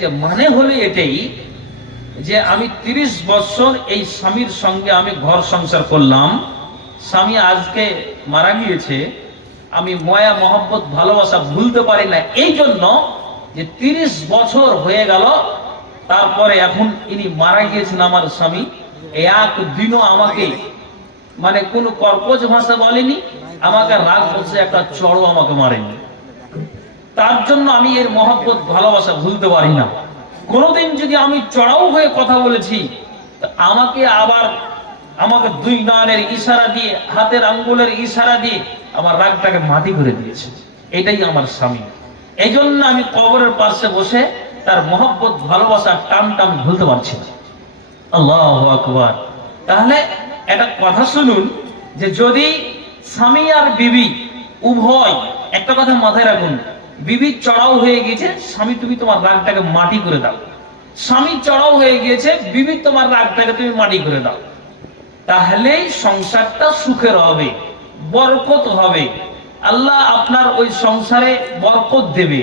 যে মনে হলো এটাই যে আমি তিরিশ বছর এই স্বামীর সঙ্গে আমি ঘর সংসার করলাম। স্বামী আজকে মারা গিয়েছে। আমি ময়া, মহব্বত, ভালোবাসা ভুলতে পারি না। এই জন্য যে তিরিশ বছর হয়ে গেল, তারপরে এখন ইনি মারা গিয়েছেন আমার স্বামী। এক দিনও আমাকে মানে কোন কর্কজ ভাষা বলেনি। আমাকে রাগ বসে একটা চড়ও আমাকে মারেনি। তার জন্য আমি এর মহব্বত, ভালোবাসা ভুলতে পারি না। কোনোদিন যদি আমি চড়াও হয়ে কথা বলেছি আমাকে আবার আমাকে দুই নয়নের ইশারা দিয়ে, হাতের আঙ্গুলের ইশারা দিয়ে আমার রাগটাকে মাটি করে দিয়েছে। এটাই আমার স্বামী। এই জন্য আমি কবরের পাশে বসে তার মহব্বত ভালোবাসার টানটা আমি ভুলতে পারছি না। তাহলে একটা কথা শুনুন, যে যদি স্বামী আর বিবি উভয় একটা কথা মাথায় রাখুন বিবি চড়াও হয়ে গিয়েছে, স্বামী তুমি তোমার রাগটাকে মাটি করে দাও। স্বামী চড়াও হয়ে গিয়েছে, বিবি তোমার রাগটাকে তুমি মাটি করে দাও। তাহলেই সংসারটা সুখের হবে, বরকত হবে। আল্লাহ আপনার ওই সংসারে বরকত দেবে।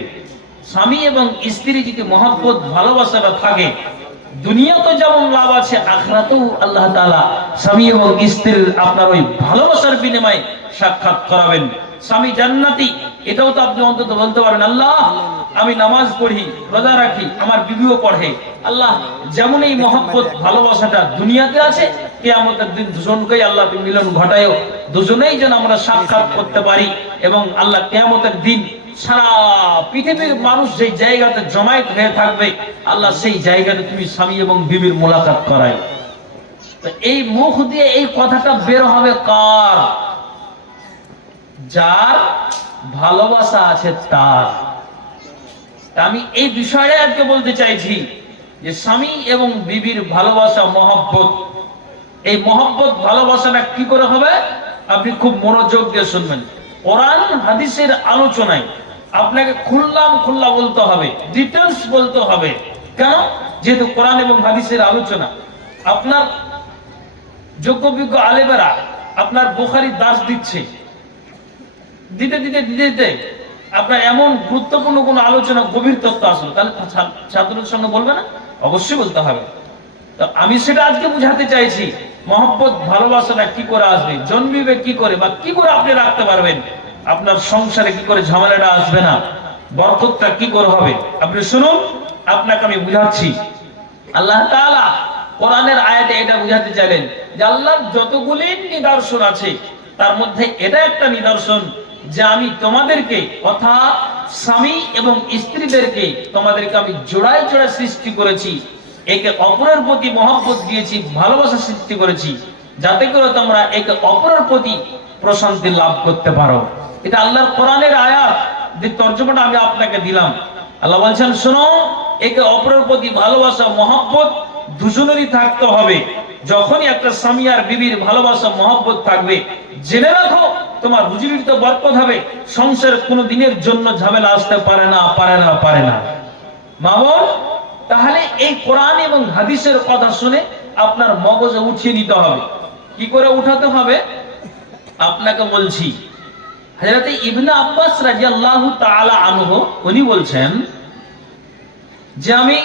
স্বামী এবং স্ত্রী যদি মহব্বত ভালোবাসাটা থাকে দুনিয়াতে যেমন লাভ আছে, আখরাতেও আল্লাহ তাআলা স্বামী এবং স্ত্রীর আপনার ওই ভালোবাসার বিনিময়ে সাক্ষাৎ করাবেন। স্বামী জান্নাতি, এটাও তো আপনি অন্তত বলতে পারেন, আল্লাহ, আমি নামাজ পড়ি, রোজা রাখি, আমার বিবিও পড়ে। আল্লাহ যেমন এই মহব্বত, ভালোবাসাটা দুনিয়াতে আছে, কেয়ামতের দিন দুজনকেই আল্লাহ মিলন ঘটায়ও, দুজনেই যেন আমরা সাক্ষাৎ করতে পারি এবং আল্লাহ কেয়ামতের দিন সারা পৃথিবীর মানুষ যেই জায়গাতে জমায়েত হয়ে থাকবে, আল্লাহ সেই জায়গাতে তুমি স্বামী এবং বিবির মোলাকাত এই মুখ দিয়ে এই কথাটা বের হবে কার? যার ভালোবাসা আছে তার। আমি এই বিষয়টা আজকে বলতে চাইছি যে স্বামী এবং বিবির ভালোবাসা, মহব্বত। এই মহব্বত, ভালোবাসাটা কি করে হবে? আপনি খুব মনোযোগ দিয়ে শুনবেন। কোরআন, হাদিসের আলোচনায় আপনাকে খুললাম, খুল্লা বলতে হবে। ডিটেলস বলতে হবে। কেন? যেহেতু কোরআন এবং হাদিসের আলোচনা। আপনার যোগ্য বিজ্ঞ আলেমেরা আপনার বোখারি দাস দিচ্ছে। দিতে দিতে দিতে দিতে আপনার এমন গুরুত্বপূর্ণ কোন আলোচনা, গভীর তত্ত্ব আসলো। তাহলে ছাত্রদের সঙ্গে বলবে না? অবশ্যই বলতে হবে। আমি সেটা আজকে বুঝাতে চাইছি। মহব্বত, ভালোবাসাটা কি করে আসবে? জন্মিবে কি করে বা কি করে আপনি রাখতে পারবেন? আপনার সংসারে কি করে ঝামেলাটা আসবে না? বরকতটা কি করে হবে? আপনি শুনুন, আপনাকে আমি বুঝাচ্ছি। আল্লাহ তাআলা কোরআনের আয়াতে এটা বুঝাতে চাইলেন যে আল্লাহর যতগুলি নিদর্শন আছে, তার মধ্যে এটা একটা নিদর্শন যে আমি তোমাদেরকে, অর্থাৎ স্বামী এবং স্ত্রীদেরকে তোমাদেরকে আমি জোড়ায় জোড়ায় সৃষ্টি করেছি, একে অপরের প্রতি মহব্বত দিয়েছি, ভালোবাসা সৃষ্টি করেছি, যাতে করে তোমরা একে অপরের প্রতি প্রশান্তি লাভ করতে পারো। এটা আল্লাহর কোরআনের আয়াত যে তর্জমাটা আমি আপনাকে দিলাম। আল্লাহ বলছেন, শোনো, একে অপরের প্রতি ভালোবাসা, মহব্বত দুজনেরই থাকতে হবে। যখনই একটা স্বামী আর বিবির ভালোবাসা, মহব্বত থাকবে, জেনে রাখো, তোমার রুজির তো বরকত হবে। সংসার কোনো দিনের জন্য ঝামেলা আসতে পারে না পারে না পারে না। মামন তাহলে এই কোরআন এবং হাদিসের কথা শুনে আপনার মগজে উঠিয়ে নিতে হবে। কি করে উঠাতে হবে? আপনাকে বলছি হযরত ইবনে আব্বাস রাদিয়াল্লাহু তাআলা আনহু, উনি বলছেন যে আমি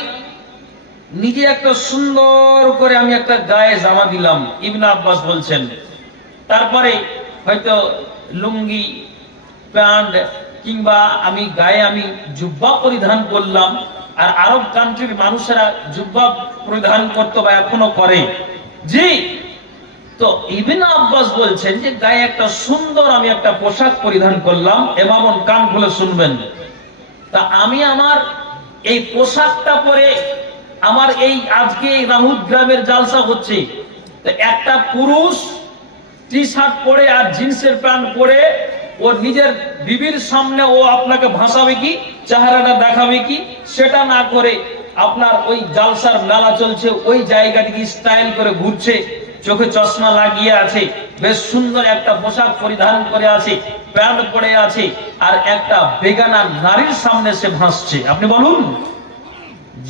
নিজে একটা সুন্দর করে আমি একটা গায়ে জামা দিলাম, ইবনে আব্বাস বলছেন। তারপরে হয়তো লুঙ্গি, প্যান্ট কিংবা আমি গায়ে আমি জুব্বা পরিধান করলাম, আর আরব কান্ট্রির মানুষেরা জুব্বা পরিধান করতো বা এখনও করে। জি তো ইবিন আব্বাস বলছেন যে, গায়ে একটা সুন্দর আমি একটা পোশাক পরিধান করলাম এমামন কান খুলে শুনবেন। তা আমি আমার এই পোশাকটা পরে আমার এই আজকে এই রাহুল গ্রামের জালসা হচ্ছে। একটা পুরুষ টি শার্ট পরে আর জিন্সের প্যান্ট পরে ও নিজের বিবির সামনে ও আপনাকে ভাসাবে কি, চেহারাটা দেখাবে কি, সেটা না করে আপনার ওই জালসার মেলা চলছে, ওই জায়গাটিকে স্টাইল করে ঘুরছে। চোখে চশমা লাগিয়ে আছে। বেশ সুন্দর একটা পোশাক পরিধান করে আছে, প্যান্ট পরে আছে, আর একটা বেগানা নারীর সামনে সে ভাসছে। আপনি বলুন,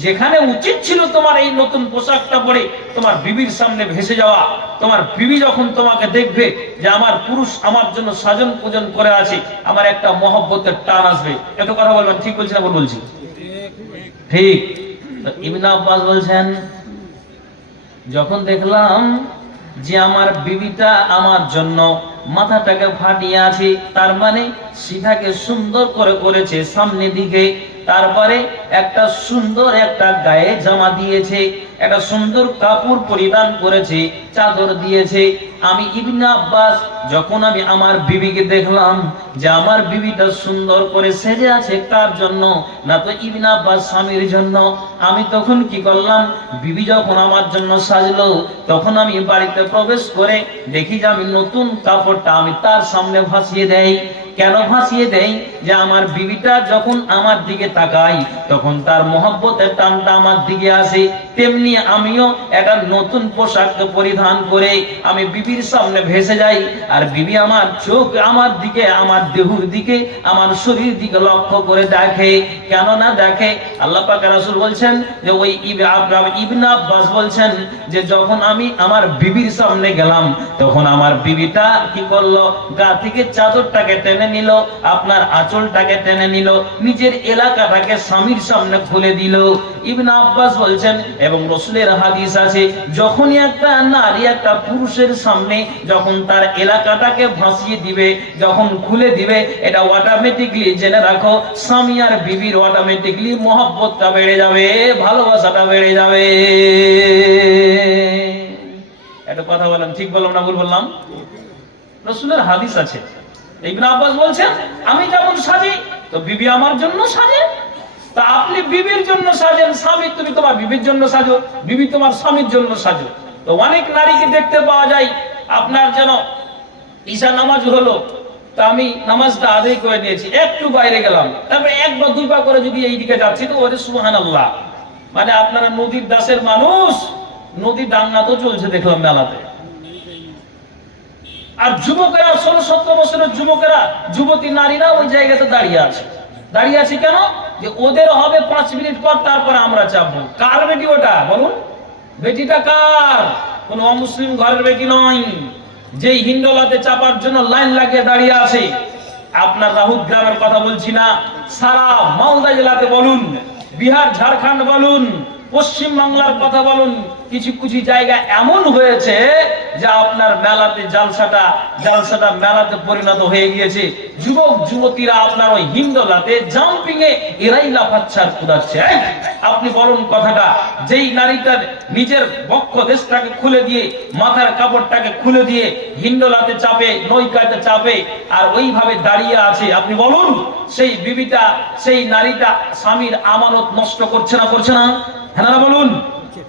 যেখানে উচিত ছিল তোমার এই নতুন পোশাকটা পরে তোমার বিবির সামনে ভেসে যাওয়া, তোমার বিবি যখন তোমাকে দেখবে যে আমার পুরুষ আমার জন্য সাজন পূজন করে আছে, আমার একটা মহব্বতের টান আসবে। এত কথা বলবেন, ঠিক বলছি না বলছি? ঠিক। তো ইবনে আব্বাস বলছেন, যখন দেখলাম যে আমার বিবিটা আমার জন্য মাথাটাকে ফাটিয়ে আছে, তার মানে সিধাকে সুন্দর করে করেছে সামনে দিকে, তারপরে একটা সুন্দর একটা গায়ে জামা দিয়েছে একটা সুন্দর কাপড় পরিধান করেছে, চাদর দিয়েছে। আমি ইবনে আব্বাস, যখন আমি আমার বিবিকে দেখলাম যে আমার বিবিটা সুন্দর করে সেজে আছে কার জন্য? না তো ইবনে আব্বাস স্বামীর জন্য। আমি তখন কি করলাম? বিবি যখন আমার জন্য সাজলো, তখন আমি বাড়িতে প্রবেশ করে দেখি যে আমি নতুন কাপড়টা আমি তার সামনে ভাসিয়ে দেই। কেন ভাসিয়ে দেই যে আমার বিবিটা যখন আমার দিকে তাকাই, তখন তার মহব্বতের টানটা আমার দিকে আসে। তেমনি আমিও একটা নতুন পোশাক পরিধান করে আমি বিবির সামনে ভেসে যাই, আর বিবি আমার চোখ আমার দিকে, আমার দেহুর দিকে, আমার শরীর দিকে লক্ষ্য করে দেখে। কেন না দেখে, আল্লাহ পাক রাসূল বলছেন যে, ওই ইবনে আব্বাস বলছেন যে, যখন আমি আমার বিবির সামনে গেলাম, তখন আমার বিবিটা কি করল? গা থেকে চাদরটাকে টেনে নিল, আপনার আঁচলটাকে টেনে নিল, নিজের এলাকাটাকে স্বামীর সামনে খুলে দিল। ইবনে আব্বাস বলছেন, এবং রসুলের হাদিস আছে, যখনই একটা নারী একটা পুরুষের সামনে যখন তার এলাকাটাকে ভাসিয়ে দিবে, যখন খুলে দিবে, এটা অটোমেটিকলি জেনে রাখো, স্বামী আর বিবির অটোমেটিকলি মহব্বতটা বেড়ে যাবে, ভালোবাসাটা বেড়ে যাবে। একটা কথা বললাম ঠিক বললাম না ভুল বললাম? রসুলের হাদিস আছে ইবনে আব্বাস বলছেন, আমি যেমন সাজি, তো বিবি আমার জন্য সাজে। তা আপনি বিবির জন্য সাজেন, স্বামী তুমি তোমার বিবির জন্য সাজো, বিবি তোমার স্বামীর জন্য সাজো। তো অনেক নারীকে দেখতে পাওয়া যায়, আপনার যেন ঈশা নামাজ হলো, তা আমি নামাজটা আদায় করে নিয়েছি, একটু বাইরে গেলাম। তারপরে এক বা দুই পা করে যদি এই দিকে যাচ্ছি, তো ওরে সুহান আল্লাহ মানে আপনারা নদীর দাসের মানুষ নদী ডাঙ্গা তো চলছে দেখলাম মেলাতে। আর যুবকেরা, ষোলো সতেরো বছরের যুবকেরা, যুবতী নারীরা ওই জায়গাতে দাঁড়িয়ে আছে। দাঁড়িয়ে আছে কেন? যে ওদের হবে পাঁচ মিনিট পর তারপরে আমরা চাপবো। কার বেটি ওটা? বলুন। বেটিটা কার? কোন অমুসলিম ঘরের বেটি নয়। যেই হিন্ডলাতে চাপার জন্য লাইন লাগিয়ে দাঁড়িয়ে আছে। আপনার রাহুত গ্রামের কথা বলছি না। সারা মালদা জেলাতে বলুন। বিহার, ঝাড়খণ্ড বলুন। পশ্চিম বাংলার কথা বলুন, কিছু কিছু জায়গা এমন হয়েছে যে আপনার মেলাতে, জালসাটা জালসাটা মেলাতে পরিণত হয়ে গিয়েছে। যুবক, যুবতীরা আপনার ওই হিন্দলাতে জাম্পিং এ এরাই লাফাচ্ছার কুদাচ্ছে। আপনি বলুন কথাটা, যেই নারীটার নিজের বক্ষ দেশটাকে খুলে দিয়ে, মাথার কাপড়টাকে খুলে দিয়ে হিন্দলাতে চাপে, নৌকাতে চাপে আর ওইভাবে দাঁড়িয়ে আছে, আপনি বলুন, সেই বিবিটা, সেই নারীটা স্বামীর আমানত নষ্ট করছে না করছে না? হ্যাঁ বলুন।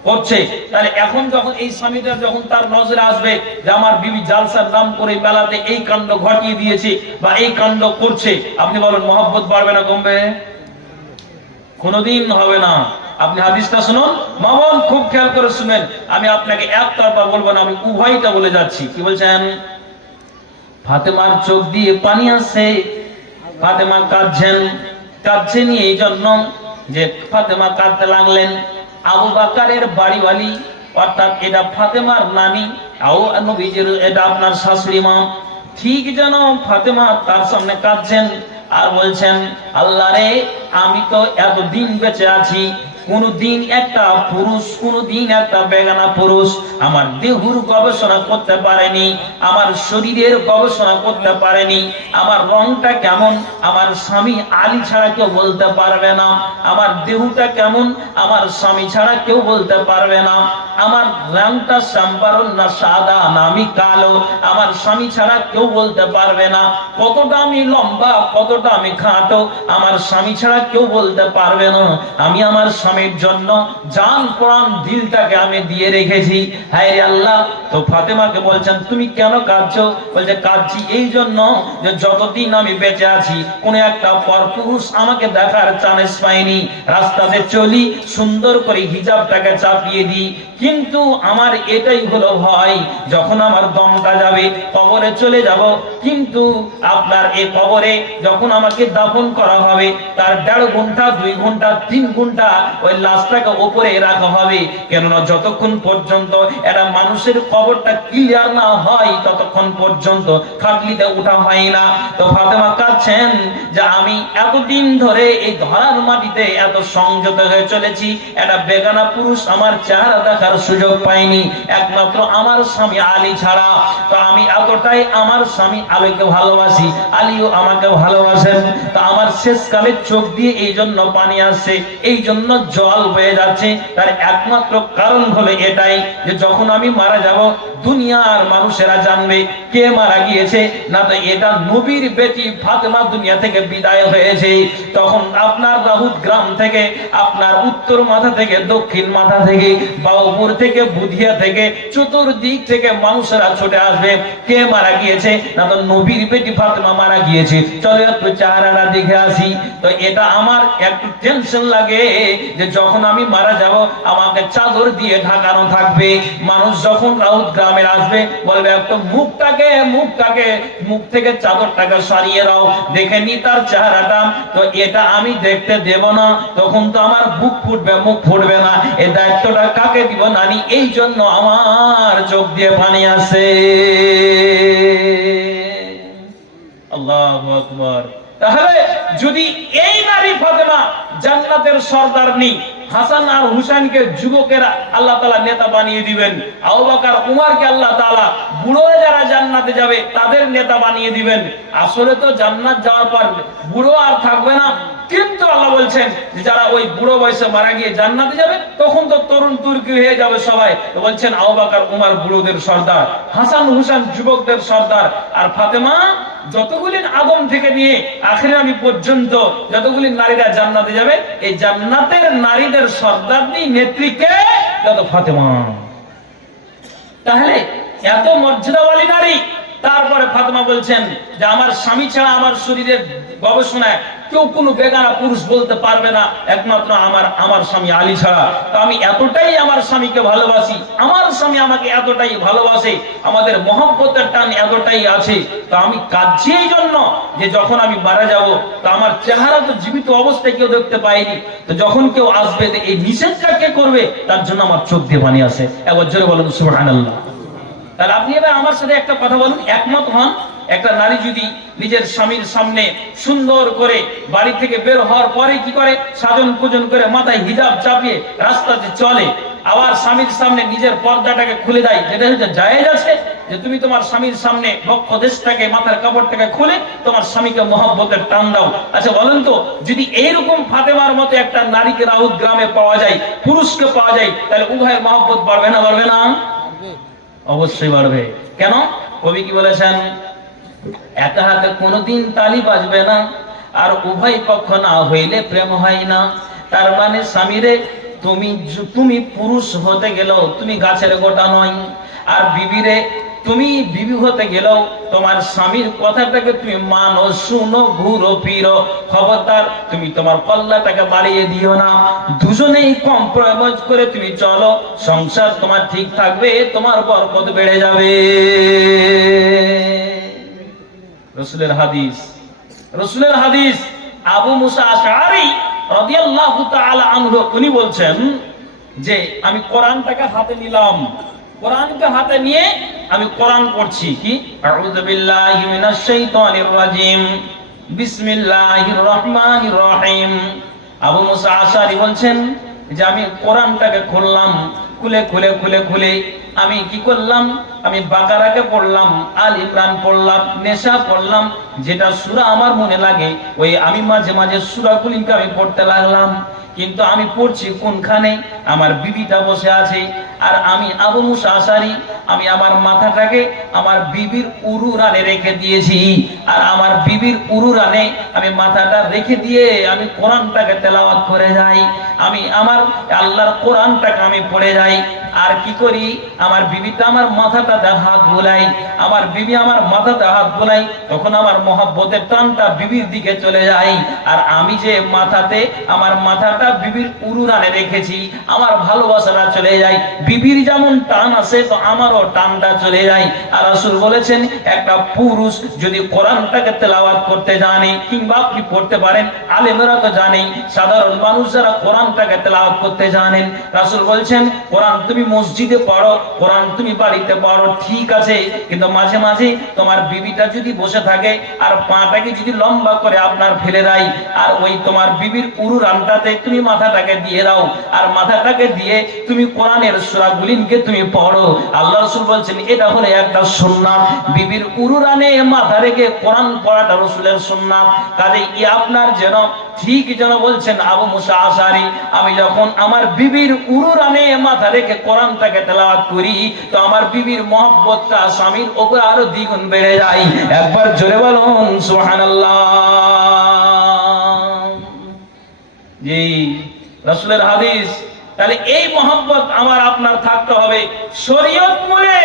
করছে। তাহলে এখন যখন এই স্বামীটা যখন তার নজরে আসবে যে আমার বিবি জালসার নাম করে মেলাতে এই কাণ্ড ঘটিয়ে দিয়েছে বা এই কাণ্ড করছে, আপনি বলেন, মহব্বত বাড়বে না কমবে? কোনোদিন হবে না। আপনি হাদিসটা শুনুন। মামন, খুব খেয়াল করে শুনেন। আমি আপনাকে একতরফা বলব না, আমি উভয়টা বলে যাচ্ছি। কি বলছেন? ফাতেমার চোখ দিয়ে পানি আসছে। ফাতেমা কাঁদছেন। কাঁদছেন এই জন্য যে ফাতেমা কাঁদতে লাগলেন, আবু বাকারের বাড়িওয়ালি, অর্থাৎ এটা ফাতেমার নানি, আও নবীজির, এটা আপনার শাশুড়ি মা। ঠিক যেন ফাতেমা তার সামনে কাঁদছেন আর বলছেন, আল্লাহ রে, আমি তো এতদিন বেঁচে আছি কোনদিন একটা পুরুষ, কোনদিন একটা বেগানা পুরুষ আমার দেহুর গবেষণা করতে পারেনি, আমার শরীরের গবেষণা করতে পারেনি, আমার রংটা কেমন, আমার স্বামী আলী ছাড়া কেউ বলতে পারবে না, আমার কেমন, আমার স্বামী ছাড়া কেউ বলতে পারবে না, আমার রংটা শ্যাম্পারণ না সাদা না আমি কালো, আমার স্বামী ছাড়া কেউ বলতে পারবে না, কতটা আমি লম্বা, কতটা আমি খাটো, আমার স্বামী ছাড়া কেউ বলতে পারবে না, আমি আমার স্বামীর জন্য জান প্রাণ দিলটাকে আমি দিয়ে রেখেছি। হায় রে আল্লাহ, তো ফাতেমাকে বলছেন, তুমি কেন কাঁদছো? বলছে, কাঁদছি এই জন্য যে যতদিন আমি বেঁচে আছি, কোন একটা পরপুরুষ আমাকে দেখার চান্স পাইনি। রাস্তাতে চলি, সুন্দর করে হিজাবটাকে চাপিয়ে দিই। কিন্তু আমার এটাই হলো ভয়, যখন আমার দমটা যাবে, কবরে চলে যাব। কিন্তু আপনার এই কবরে যখন আমাকে দাফন করা হবে, তার দেড় ঘণ্টা, দুই ঘণ্টা, তিন ঘণ্টা ওই লাশটাকে ওপরে রাখা হবে। কেননা যতক্ষণ পর্যন্ত একটা মানুষের কবরটা ক্লিয়ার না হয়, ততক্ষণ পর্যন্ত খাটলিতে উঠা হয় না। তো ফাতেমা কাঁদছেন যে আমি এতদিন ধরে এই ধরার মাটিতে এত সংযত হয়ে চলেছি, একটা বেগানা পুরুষ আমার চেহারা দেখার সুযোগ পাইনি, একমাত্র আমার স্বামী আলী ছাড়া। তো আমি এতটাই আমার স্বামী আলীকে ভালোবাসি, আলীও আমাকে ভালোবাসেন। তো আমার শেষকালে চোখ দিয়ে এই জন্য পানি আসছে এই জন্য জল বয়ে যাচ্ছে, তার একমাত্র কারণ হলো এটাই যে যখন আমি মারা যাব, দুনিয়ার মানুষেরা জানবে কে মারা গিয়েছে, না তো এটা নবীর বেটি ফাতেমা দুনিয়া থেকে বিদায় হয়েছে। তখন আপনার রাহুত গ্রাম থেকে, আপনার উত্তর মাথা থেকে, দক্ষিণ মাথা থেকে, বাউপুর থেকে, বুধিয়া থেকে, চতুর্দিক থেকে মানুষেরা ছুটে আসবে, কে মারা গিয়েছে, না তো নবীর বেটি ফাতেমা মারা গিয়েছে। চলো একটু চেহারাটা দেখে আসি। তো এটা আমার একটু টেনশন লাগে যে যখন আমি মারা যাব, আমাকে চাদর দিয়ে ঢাকানো থাকবে। মানুষ যখন রাউত গ্রামে আসবে, বলবে একটু মুখটাকে মুখটাকে, মুখ থেকে চাদরটাকে সরিয়ে দাও। দেখে নি তার চেহারাটা। তো এটা আমি দেখতে দেব না। তখন তো আমার বুক ফুটবে, মুখ ফুটবে না। এই দায়িত্বটা কাকে দিব নানি? এই জন্য আমার চোখ দিয়ে পানি আসে। আল্লাহু আকবার। তাহলে যদি এই নারী ফাতেমা জান্নাতের সর্দার নেই, হাসান আর হুসাইনকে যুবকেরা আল্লাহ তালা নেতা বানিয়ে দিবেন আবাকার উমরকে আল্লাহ তালা বুড়ো যারা জান্নাতে যাবে তাদের নেতা বানিয়ে দিবেন। আসলে তো জান্নাত যাওয়ার পর বুড়ো আর থাকবে না। কিন্তু আল্লাহ বলছেন যারা ওই বুড়ো বয়সে মারা গিয়ে জান্নাতে যাবে, তখন তো তরুণ তুর্কি হয়ে যাবে সবাই। বলছেন আবু বকর উমর বুড়োদের সর্দার, হাসান হুসাইন যুবকদের সর্দার, আর ফাতেমা যতগুলি আদম থেকে নিয়ে আখের আমি পর্যন্ত যতগুলি নারীরা জান্নাতে যাবে, এই জান্নাতের নারীদের সর্দারনি নেত্রীকে যত ফাতেমা। তাহলে এত মর্যাদাওয়ালী নারী তারপরে ফাতেমা বলছেন যে, আমার স্বামী ছাড়া আমার শরীরের গবেষণায় কেউ কোনো বেগানা পুরুষ বলতে পারবে না, একমাত্র আমার আমার স্বামী আলী ছাড়া। তো আমি এতটাই আমার স্বামীকে ভালোবাসি, আমার স্বামী আমাকে এতটাই ভালোবাসে, আমাদের মহব্বতের টান এতটাই আছে। তো আমি এই জন্য যে, যখন আমি মারা যাব, তো আমার চেহারা তো জীবিত অবস্থায় কেউ দেখতে পাইনি তো যখন কেউ আসবে এই নিষেধটা কে করবে? তার জন্য আমার চোখ দিয়ে পানি আসে। একবার জোরে বলেন, সুবহানাল্লাহ। তাহলে আপনি এবার আমার সাথে একটা কথা বলুন, একমত হন। একটা নারী যদি নিজের স্বামীর সামনে সুন্দর করে বাড়ি থেকে বের হওয়ার পরে কি করে? সাজন পূজন করে মাথায় হিজাব চাপিয়ে রাস্তাতে চলে। আবার স্বামীর সামনে নিজের পর্দাটাকে খুলে দেয়। যেটা হচ্ছে জায়েজ আছে যে তুমি তোমার স্বামীর সামনে বক্ষ দেশটাকে, মাথার কাপড়টাকে খুলে তোমার স্বামীকে মহব্বতের টান দাও। আচ্ছা বলেন তো, যদি এইরকম ফাতেমার মতো একটা নারীকে রাউত গ্রামে পাওয়া যায়, পুরুষকে পাওয়া যায়, তাহলে উভয়ের মহব্বত বাড়বে না বাড়বে না? অবশ্যই বাড়বে। কেন? কবি কি বলেছেন? একা হাতে কোনোদিন তালি বাজবে না, আর উভয় পক্ষ না হইলে প্রেম হয় না। তার মানে স্বামীরে তুমি তুমি পুরুষ হতে গেলেও তুমি গাছের গোটা নয়, আর বিবিরে তুমি বিবি হতে গেলেও তোমার স্বামীর কথাটাকে তুমি মানো, শুনো, ঘুরো, ফিরো। খবরদার, তুমি তোমার পল্লাটাকে বাড়িয়ে দিও না। দুজনেই কম্প্রোমাইজ করে তুমি চলো। সংসার তোমার ঠিক থাকবে, তোমার বরকত বেড়ে যাবে। রসুলের হাদিস। রসুলের হাদিস আবু মুসা আশআরি রাদিয়াল্লাহু তাআলা আনহু, উনি বলছেন যে, আমি কোরআনটাকে হাতে নিলাম। কোরআনকে হাতে নিয়ে আমি কোরআন পড়ছি। কি? আউযু বিল্লাহি মিনাশ শাইতানির রাজিম। বিসমিল্লাহির রহমানির রহিম। আবু মুসা আশআরি বলছেন যে, আমি কোরআনটাকে খুললাম, খুলে খুলে খুলে খুলে আমি কি করলাম? আমি বাকারাকে পড়লাম, আল ইমরান পড়লাম, নেশা পড়লাম, যেটা সুরা আমার মনে লাগে, ওই আমি মাঝে মাঝে সুরাগুলিকে আমি পড়তে লাগলাম। কিন্তু আমি পড়ছি কোনখানে? আমার বিবিটা বসে আছে। আর আমি আবু মুসা আসারি, আমি আমার মাথাটাকে আমার বিবির উরু রানে রেখে দিয়েছি। আর আমার বিবির উরু রানে আমি মাথাটা রেখে দিয়ে আমি কোরআনটাকে তেলাওয়াত করে যাই। আমি আমার আল্লাহর কোরআনটাকে আমি পড়ে যাই। আর কি করি? আমার বিবিটা আমার মাথাটাতে হাত বোলাই। আমার বিবি আমার মাথাতে হাত বোলাই। তখন আমার মহাব্বতের টানটা বিবির দিকে চলে যায়। আর আমি যে মাথাতে, আমার মাথাটা বিবির উরুরানে রেখেছি, আমার ভালোবাসাটা চলে যায়। বিবির যেমন টান আছে, তো আমারও টানটা চলে যায়। আর রাসূল বলেছেন, একটা পুরুষ যদি কোরআনটাকে তেলাওয়াত করতে জানে, কিংবা আপনি পড়তে পারেন, আলেমেরা তো জানেই, সাধারণ মানুষ যারা কোরআনটাকে তেলাওয়াত করতে জানেন, রাসূল বলছেন, কোরআন তুমি মসজিদে পড়ো, কোরআন তুমি বাড়িতে পড়ো, ঠিক আছে, কিন্তু মাঝে মাঝে তোমার বিবিটা যদি বসে থাকে, আর পাটাকে যদি লম্বা করে আপনার ফেলে দেয়, আর ওই তোমার বিবির উরু রানটাতে তুমি মাথাটাকে দিয়ে দাও, আর মাথাটাকে দিয়ে তুমি কোরআনের সূরাগুলিনকে তুমি পড়ো। আল্লাহ রাসূল বলছেন, এটা হলো একটা সুন্নাত। বিবির উরু রানে মাথা রেখে কোরআন পড়াটা রাসূলের সুন্নাত। কাজে আপনার যেন ঠিক যেন বলছেন, আবু মুসা আশারি, আমি যখন আমার বিবির উরু রানে মাথা রেখে কোরআনটাকে তেলাওয়াত করি, তো আমার বিবির মহব্বতটা স্বামীর ওপর আরও দ্বিগুণ বেড়ে যায়। একবার জোরে বলুন, সুবহানাল্লাহ। জি, রাসূলের হাদিস তাহলে এই মহব্বত আমার আপনার থাকতে হবে। শরীয়ত মূলে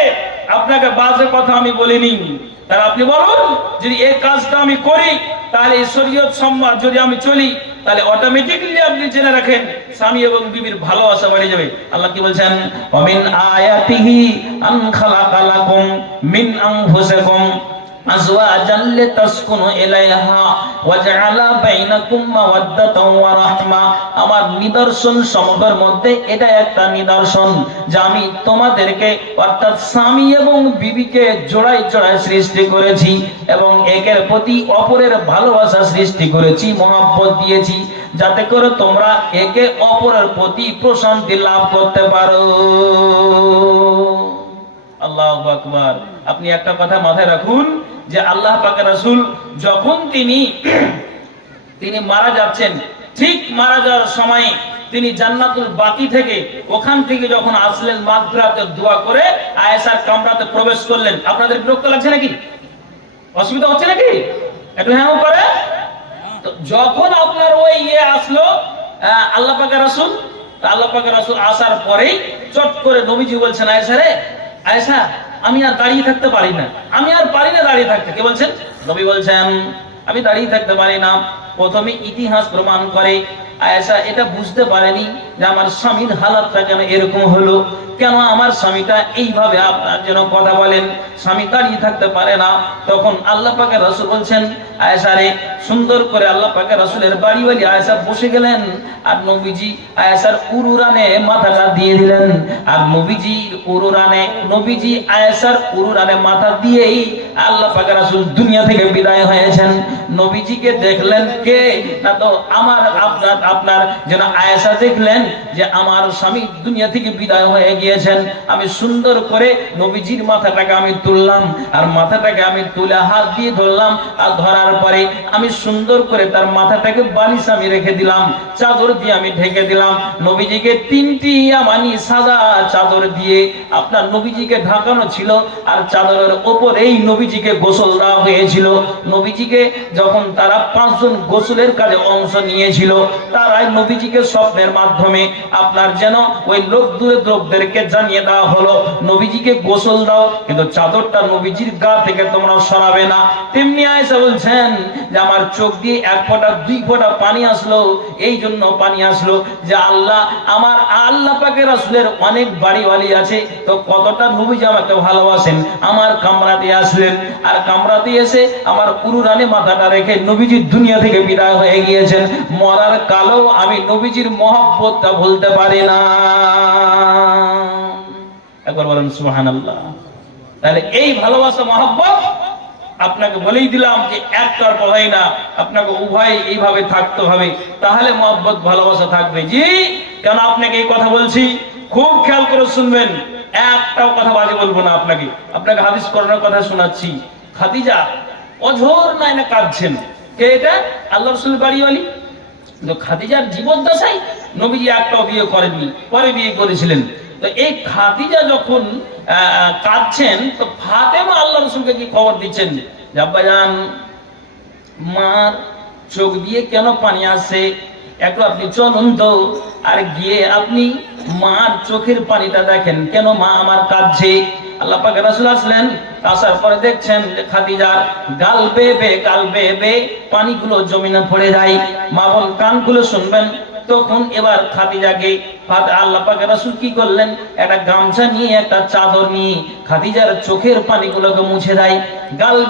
আপনাকে বাজে কথা আমি বলিনি। তাহলে আপনি বলুন, যদি এই কাজটা আমি করি, তাহলে এই শরীয়ত সম্মান যদি আমি চলি, তাহলে অটোমেটিক্যালি আপনি জেনে রাখেন, স্বামী এবং বিবির ভালোবাসা বেড়ে যাবে। আল্লাহ কি বলছেন? অমিন আয়াতিহি আন খালাকা লাকুম মিন আনফুসিকুম আমার নিদর্শন সমূহের মধ্যে এটা একটা নিদর্শন যে আমি তোমাদেরকে অর্থাৎ স্বামী এবং বিবিকে জোড়ায় জোড়ায় সৃষ্টি করেছি এবং একের প্রতি অপরের ভালোবাসা সৃষ্টি করেছি, মহব্বত দিয়েছি, যাতে করে তোমরা একে অপরের প্রতি প্রশান্তি লাভ করতে পারো। আল্লাহ আকবার। আপনি একটা কথা মাথায় রাখুন যে আল্লাহ পাকের রাসূল যখন তিনি তিনি মারা যাচ্ছেন, ঠিক মারা যাওয়ার সময় তিনি জান্নাতুল বাকি থেকে ওখান থেকে যখন আসলেন মাগফিরাতের দোয়া করে আয়েশার কামরাতে প্রবেশ করলেন। আপনাদের বিরক্ত লাগছে নাকি? অসুবিধা হচ্ছে নাকি? একটু হ্যাঁ করে। যখন আপনার ওই ইয়ে আসলো আল্লাহ পাকের রাসূল আল্লাহ পাকের রাসূল আসার পরেই চট করে নবীজি বলছেন, আয়েশা রে, আয়েশা আমি আর দাঁড়িয়ে থাকতে পারি না। আমি আর পারি না দাঁড়িয়ে থাকতে। কে বলছেন? নবী বলছেন, আমি দাঁড়িয়ে থাকতে পারি না। প্রথমে ইতিহাস প্রমাণ করে আয়েশা, এটা বুঝতে পারেনি যে আমার স্বামীর হালাতটা কেন এরকম হলো। কেন আমার স্বামীটা এইভাবে আপনার যেন কথা বলেন? স্বামী দাঁড়িয়ে থাকতে পারে না। তখন আল্লাহ পাকের রসুল বলছেন, আয়েশা রে, সুন্দর করে আল্লাহ পাকের রসুলের বাড়ি বাড়ি আয়েশা বসে গেলেন। আর নবীজি আয়েশার উরুরানে মাথাটা দিয়ে দিলেন। আর নবীজির উরুরানে, নবীজি আয়েশার উরুরানে মাথা দিয়েই আল্লাহ পাকের রসুল দুনিয়া থেকে বিদায় হয়েছেন। নবীজিকে দেখলেন কে? না তো আমার আপনার আপনার যেন আয়েশা দেখলেন যে আমার স্বামী দুনিয়া থেকে বিদায় হয়ে গিয়েছেন। আমি সুন্দর করে নবীজির মাথাটাকে আমি তুললাম আর মাথাটাকে আমি তুলে হাত দিয়ে ধরলাম আর ধরার পরে আমি সুন্দর করে তার মাথাটাকে বালিশ আমি রেখে দিলাম, চাদর দিয়ে আমি ঢেকে দিলাম। নবীজিকে তিনটি আমানি সাদা চাদর দিয়ে আপনার নবীজিকে ঢাকানো ছিল আর চাদরের ওপরেই নবীজিকে গোসল দেওয়া হয়েছিল। নবীজিকে যখন তারা পাঁচজন গোসলের কাজে অংশ নিয়েছিল তারাই আমার চোখ দিয়ে এক দুই পানি আসলো। এই জন্য পানি আসলো যে আল্লাহ, আমার আল্লাহ অনেক বাড়ি বাড়ি আছে, তো কতটা নবীজি আমাকে ভালোবাসেন। আমার কামরাতে আসলেন, আর কামরাতে এসে আমার পুরুরানে মাথাটা রেখে নবীজির দুনিয়া থেকে বিদায় হয়ে গিয়েছেন। মরার কালেও আমি নবীজির মহব্বতটা ভুলতে পারি না? একবার বলেন, সুবহানাল্লাহ। তাহলে এই ভালোবাসা, মহব্বত আপনাকে বলেই দিলাম যে একটার পড়াই না, আপনাকে উভয় এইভাবে থাকতে হবে। তাহলে মহব্বত, ভালোবাসা থাকবে। জি, কেন আপনাকে এই কথা বলছি? খুব খেয়াল করে শুনবেন, একটাও কথা বাজে বলব না আপনাকে। আপনাকে হাদিস করানোর কথা শোনাচ্ছি। খাদিজা অঝোর না কাঁদছেন। কে এটা? আল্লাহ রসুল বাড়িওয়ালি। তো খাদিজার জীবদ্দশায় নবীজি একটাও বিয়ে করেননি, পরে বিয়ে করেছিলেন। তো এই খাদিজা যখন কাঁদছেন, তো ফাতেমা আল্লাহ রসুলকে কি খবর দিচ্ছেন? জাব্বাজান মার চোখ দিয়ে কেন পানি আসে একটু আপনি চলুন তো আর গিয়ে আপনি মার চোখের পানিটা দেখেন, কেন মা আমার কাঁদছে? আল্লাহ পাক রাসূল আসলেন আসার পরে দেখছেন খাদিজার গাল বেয়ে বে গাল বেয়ে বেয়ে পানিগুলো জমিনে পড়ে যায়। মা বোন কানগুলো শুনবেন, তখন এবার খাদিজাকে রাসূল কি করলেন? একটা গামছা নিয়ে, একটা চাদর নিয়ে খাদিজার চোখের পানিগুলোকে মুছে দেয়। গাল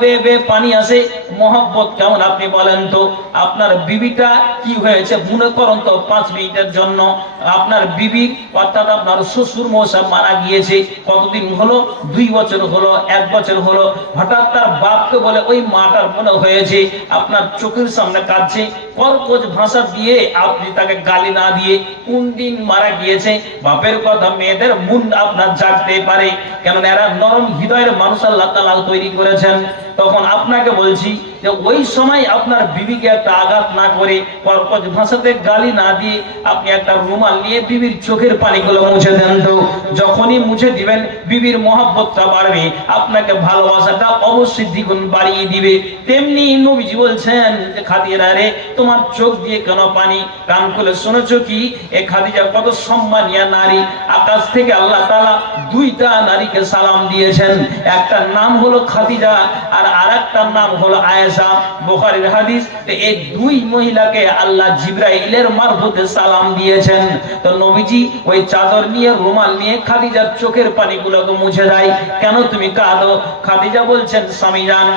পানি আসে। মহব্বত কেমন আপনি বলেন তো? আপনার বিবিটা কি হয়েছে? মনে করুন তো, পাঁচ মিনিটের জন্য। আপনার বিবির অর্থাৎ আপনার শ্বশুর মশা মারা গিয়েছে। কতদিন হলো? দুই বছর হলো, এক বছর হলো। হঠাৎ তার বাপকে বলে, ওই মাটার মনে হয়েছে, আপনার চোখের সামনে কাঁদছে। কর্কজ ভাষা দিয়ে আপনি তাকে গালি না দিয়ে কোন দিন মারা গিয়েছে বাপের কথা মেয়েদের মন আপনার জাগতে পারে। কেননা এরা নরম হৃদয়ের মানুষ আল্লাহ তাআলা তৈরি করেছেন। তখন আপনাকে বলছি যে ওই সময় আপনার বিবিকে একটা আঘাত না করে কর্কজ ভাষাতে গালি না দিয়ে আপনি একটা রুমাল নিয়ে বিবির চোখের পানিগুলো মুছে দেন তো। যখনই মুছে দিবেন, বিবির মহব্বতটা বাড়বে, আপনাকে ভালোবাসাটা অবশ্যই দ্বিগুণ বাড়িয়ে দিবে। তেমনি নবীজি বলছেন যে, খাদিজা রে, তোমার চোখ দিয়ে কেন পানি? কান খুলে শুনেছো কি? এ খাদিজা কত সম্মানীয় নারী। আকাশ থেকে আল্লাহ তাআলা দুইটা নারীকে সালাম দিয়েছেন। একটা নাম হলো খাদিজা আর আরেকটার নাম হলো আয়েশা বুখারীর হাদিস এই দুই মহিলাকে আল্লাহ জিব্রাইলের মারফতে সালাম দিয়েছেন। তো নবীজি ওই চাদর নিয়ে, রুমাল নিয়ে খাদিজার চোখের পানিগুলোকে মুছে দেয়। কেন তুমি কাঁদো? খাদিজা বলছেন, স্বামী জান,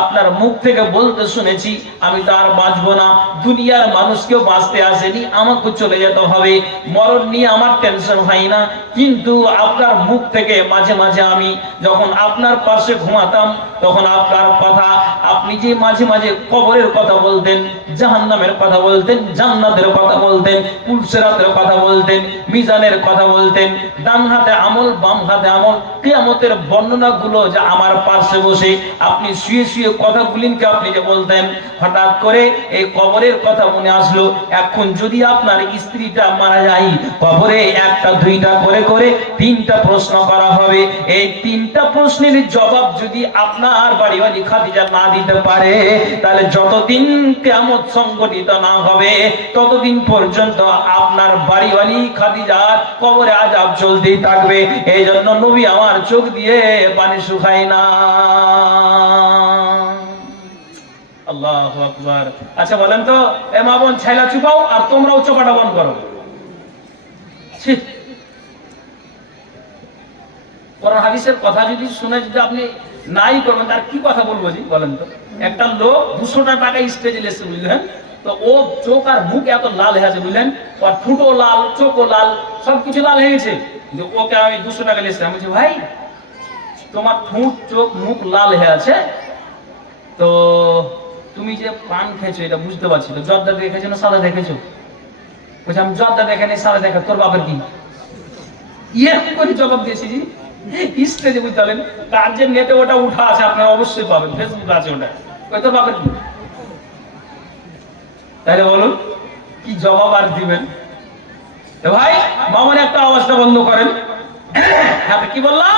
আপনার মুখ থেকে বলতে শুনেছি, আমি তো আর বাঁচবো না। দুনিয়ার মানুষকেও বাঁচতে আসেনি আমাকে চলে যেতে হবে। মরণ নিয়ে আমার টেনশন হয় না। কিন্তু আপনার মুখ থেকে মাঝে মাঝে আমি যখন আপনার পাশে ঘুমাতাম, তখন আপনার কথা, আপনি যে মাঝে মাঝে কবরের কথা বলতেন, জাহান্নামের কথা বলতেন, জান্নাতের কথা বলতেন, পুলসেরাতের কথা বলতেন, মিজানের কথা বলতেন, ডান হাতে আমল, বাম হাতে আমল। কিয়ামতের বর্ণনা গুলো যে আমার পাশে বসে আপনি শুয়ে শুয়ে কথাগুলিনকে আপনি যে বলতেন, হঠাৎ করে এই কবরের কথা মনে আসলো, এখন যদি আপনার স্ত্রীটা মারা যায়, কবরে একটা, দুইটা করে করে তিনটা প্রশ্ন করা হবে। এই তিনটা প্রশ্নের জবাব যদি আপনার বাড়ি বাড়ি খাদিজা না দিতে পারে তাহলে যতদিন কেমন সংগঠিত না হবে, ততদিন পর্যন্ত আপনার বাড়ি বাড়ি খাদিজার কবরে আজাব চলতেই থাকবে। এই জন্য নবী আমার চোখ দিয়ে পানি শুকায় না। আল্লাহ আকবার। আচ্ছা বলেন তো, এ মা বোন চুপাও আর তোমরাও চোপাটা বন্ধ করো। কথা যদি শুনে যদি আপনি নাই করবেন, তার কি কথা বলব জি? বলেন তো। একটা লোক দুশোটা টাকা স্টেজে এসে বুঝলেন? তো ও চোখ আর মুখ এত লাল হয়ে আছে বুঝলেন? ওর ঠুটো লাল চোখও লাল, সবকিছু লাল হয়ে গেছে। যে ওকে আমি দুশো টাকা লেসে আমি বলছি, ভাই, তোমার ঠোঁট, চোখ, মুখ লাল হয়ে আছে। তো তুমি যে পান খেয়েছো, এটা বুঝতে পারছি তো জর্দা দেখেছ না সাদা দেখেছ? বলছি, আমি জর্দা দেখে নেই সাদা দেখা। তোর বাপের কি? এরকম করে জবাব দিয়েছি জি স্টেজে বুঝতে পারলেন, তার যে নেটে ওটা উঠা আছে, আপনারা অবশ্যই পাবেন। ফেসবুক আছে ওটা। তোর বাপের তাহলে বলুন, কি জবাব আর দিবেন? ভাই মামন একটা আওয়াজটা বন্ধ করেন। কি বললাম?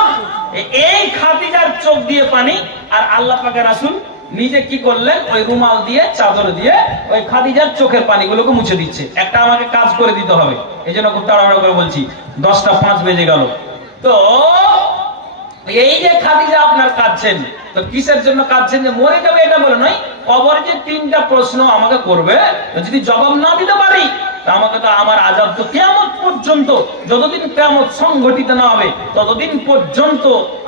এই খাদিজার চোখ দিয়ে পানি আর আল্লাহ পাকের রাসূল নিজে কি করলেন? ওই রুমাল দিয়ে, চাদর দিয়ে ওই খাদিজার চোখের পানিগুলোকে মুছে দিচ্ছে। একটা আমাকে কাজ করে দিতে হবে। এই জন্য খুব তাড়াহুড়ো করে বলছি, দশটা পাঁচ বেজে গেল। তো এই যে খাদিজা আপনার কাঁদছেন, তো কিসের জন্য কাঁদছেন যে মরে যাবে এটা বলে নয় কবরে যে তিনটা প্রশ্ন আমাকে করবে যদি জবাব না দিতে পারি আমাকে তো আমার আজাব তো কেমন পর্যন্ত, যতদিন কেমন সংঘটিত না হবে, ততদিন পর্যন্ত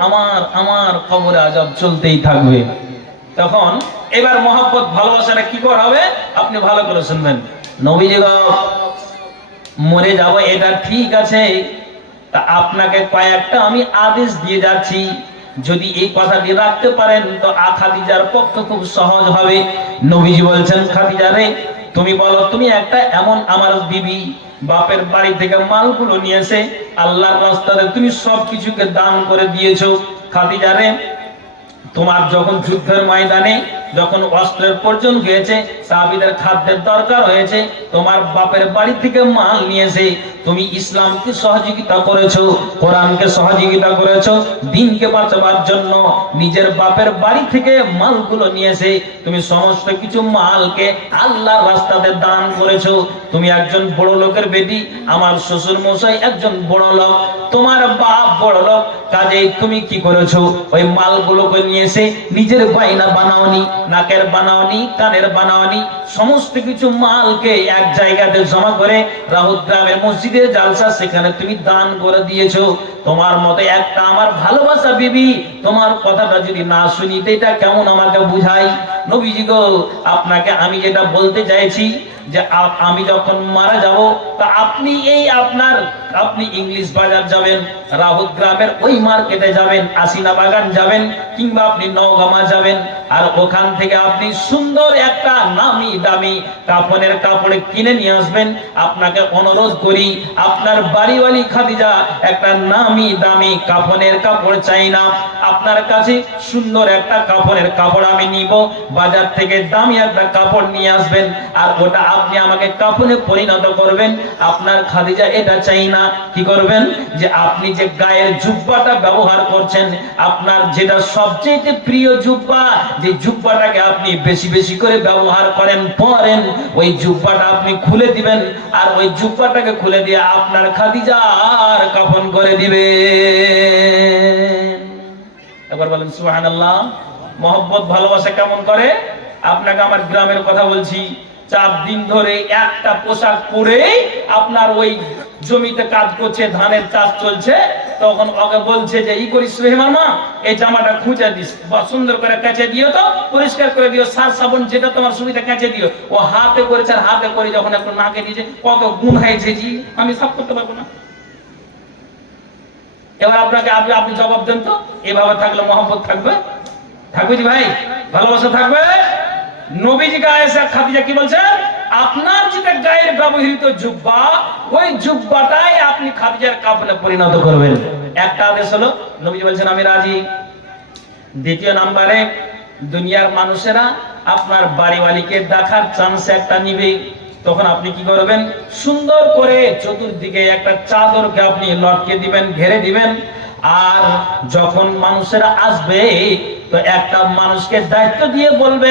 আমার আমার খবরে আজাব চলতেই থাকবে। তখন এবার মহব্বত, ভালোবাসাটা কি করা হবে? আপনি ভালো করে শুনবেন। নবীজি মরে যাব, এটা ঠিক আছে তা আপনাকে কয়েকটা আমি আদেশ দিয়ে যাচ্ছি। যদি এই কথাটি রাখতে পারেন, তো আ খাদিজার পক্ষে খুব সহজ হবে। নবীজি বলছেন, খাদিজা রে, তুমি বলো, তুমি একটা এমন আমার বিবি, বাপের বাড়ি থেকে মালগুলো নিয়েছে, আল্লাহর রাস্তাতে তুমি সব কিছুকে দান করে দিয়েছ। খাদিজা রে, তোমার যখন যুদ্ধের ময়দানে যখন অস্ত্রের প্রয়োজন হয়েছে, সাহাবীদের খাদ্যের দরকার হয়েছে, তোমার বাপের বাড়ি থেকে মাল নিয়েছে, তুমি ইসলামকে সহযোগিতা করেছ, কোরআনকে সহযোগিতা করেছ, দিনকে বাঁচাবার জন্য নিজের বাপের বাড়ি থেকে মালগুলো নিয়েছে, তুমি সমস্ত কিছু মালকে আল্লাহর রাস্তাতে দান করেছ। তুমি একজন বড় লোকের বেটি, আমার শ্বশুর মশাই একজন বড় লোক, তোমার বাপ বড় লোক, কাজেই তুমি কি করেছ? ওই মালগুলোকে নিয়ে এসে নিজের বাইনা বানাওনি। নাকের বানাওনি, কানের বানাওনি, সমস্ত কিছু মালকে এক জায়গাতে জমা করে রাহুল গ্রামের মসজিদে, জালসা সেখানে তুমি দান করে দিয়েছ। তোমার মতে একটা আমার ভালোবাসা বিবি, তোমার কথাটা যদি না শুনি এটা কেমন আমাকে বুঝাই? নবীজি গো, আপনাকে আমি যেটা বলতে চাইছি যে আমি যখন মারা যাব, তা আপনি এই আপনার, আপনি ইংলিশ বাজার যাবেন, রাহুল গ্রামের ওই মার্কেটে যাবেন আসিনা বাগান যাবেন, কিংবা আপনি নওগামা যাবেন, আর ওখান থেকে আপনি সুন্দর একটা নামি দামি কাপড়ের কাপড় কিনে নিয়ে আসবেন, আপনাকে অনুরোধ করি, আপনার বাড়িওয়ালি খাদিজা একটা নামি দামি কাপড়ের কাপড় চাই না, আপনার কাছে সুন্দর একটা কাপড়ের কাপড় আমি নিব, বাজার থেকে দামি একটা কাপড় নিয়ে আসবেন, আর ওটা আপনি আমাকে কাপড়ে পরিণত করবেন? আপনার খাদিজা এটা চাই না। কি করবেন? যে আপনি যে গায়ের জুব্বাটা ব্যবহার করছেন, আপনার যেটা সবচেয়ে প্রিয় জুব্বা, যে জুব্বাটাকে আপনি বেশি বেশি করে ব্যবহার করেন, পরেন, ওই জুব্বাটা আপনি খুলে দিবেন, আর ওই জুব্বাটাকে খুলে দিয়ে আপনার খাদিজা আর কাপন করে দিবেন। এবার বলেন সুহান আল্লাহ মহব্বত, ভালোবাসা কেমন করে? আপনাকে আমার গ্রামের কথা বলছি। চার দিন ধরে একটা পোশাক পরে আপনার ওই জমিতে কাজ করছে, ধানের চাষ চলছে। তখন ওকে বলছে যে, ই করিস মামা এই জামাটা খুঁজে দিস, বা সুন্দর করে কেচে দিও তো, পরিষ্কার করে দিও, সার সাবন যেটা তোমার সুবিধা কেচে দিও। ও হাতে করেছে হাতে করে যখন একটু নাকে দিয়েছে কত গুণ হয়েছে, জি, আমি সব করতে পারব না। এবার আপনাকে আপনি আপনি জবাব দেন তো, এভাবে থাকলে মোহাম্মত থাকবে? থাকবে জি ভাই? ভালোবাসা থাকবে? খাদিজা কি বলছেন আপনার যেটা গায়ের ব্যবহৃত জুব্বা, ওই জুব্বাটাই আপনি খাদিজার কাপড়ে পরিণত করবেন। একটা আদেশ হলো বলছেন, আমি রাজি। দ্বিতীয় নাম্বারে, দুনিয়ার মানুষেরা আপনার বাড়িওয়ালিকে দেখার চান্স একটা নিবে। তখন আপনি কি করবেন? সুন্দর করে চতুর্দিকে একটা চাদরকে আপনি লটকে দিবেন, ঘেরে দিবেন। আর যখন মানুষেরা আসবে, তো একটা মানুষকে দায়িত্ব দিয়ে বলবেন